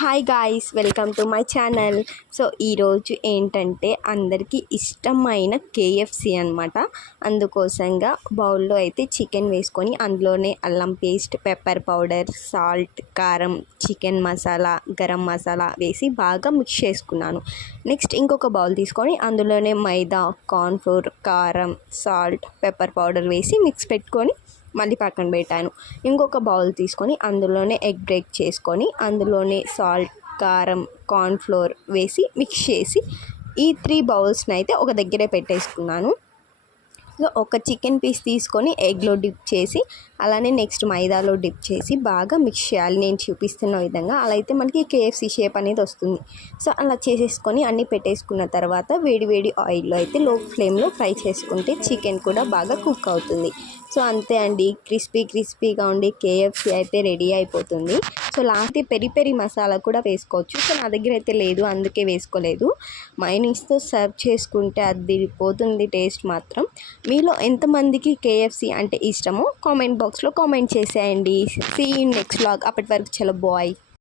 Hi guys, welcome to my channel. So ఈరోజు ఏంటంటే అందరికీ ఇష్టమైన కేఎఫ్సి అనమాట. అందుకోసంగా బౌల్లో అయితే చికెన్ వేసుకొని అందులోనే అల్లం పేస్ట్, పెప్పర్ పౌడర్, సాల్ట్, కారం, చికెన్ మసాలా, గరం మసాలా వేసి బాగా మిక్స్ చేసుకున్నాను. నెక్స్ట్ ఇంకొక బౌల్ తీసుకొని అందులోనే మైదా, కార్న్ఫ్లోర్, కారం, సాల్ట్, పెప్పర్ పౌడర్ వేసి మిక్స్ పెట్టుకొని మళ్ళీ పక్కన పెట్టాను. ఇంకొక బౌల్ తీసుకొని అందులోనే ఎగ్ బ్రేక్ చేసుకొని అందులోనే సాల్ట్, కారం, కార్న్ఫ్లోర్ వేసి మిక్స్ చేసి ఈ 3 బౌల్స్ని అయితే ఒక దగ్గరే పెట్టేసుకున్నాను. ఒక చికెన్ పీస్ తీసుకొని ఎగ్లో డిప్ చేసి అలానే నెక్స్ట్ మైదాలో డిప్ చేసి బాగా మిక్స్ చేయాలి. నేను చూపిస్తున్న విధంగా అలా అయితే మనకి కేఎఫ్సి షేప్ అనేది వస్తుంది. సో అలా చేసేసుకొని అన్నీ పెట్టేసుకున్న తర్వాత వేడి ఆయిల్లో అయితే లో ఫ్లేమ్లో ఫ్రై చేసుకుంటే చికెన్ కూడా బాగా కుక్ అవుతుంది. సో అంతే అండి, క్రిస్పీగా ఉండి కేఎఫ్సి అయితే రెడీ అయిపోతుంది. సో లాస్ట్ పెరి మసాలా కూడా వేసుకోవచ్చు. సో నా దగ్గర అయితే లేదు, అందుకే వేసుకోలేదు. మైనీస్తో సర్వ్ చేసుకుంటే అది పోతుంది టేస్ట్ మాత్రం. మీలో ఎంతమందికి కేఎఫ్సి అంటే ఇష్టమో కామెంట్ బాక్స్లో కామెంట్ చేసేయండి. See you next vlog. అప్పటి వరకు చలో బాయ్.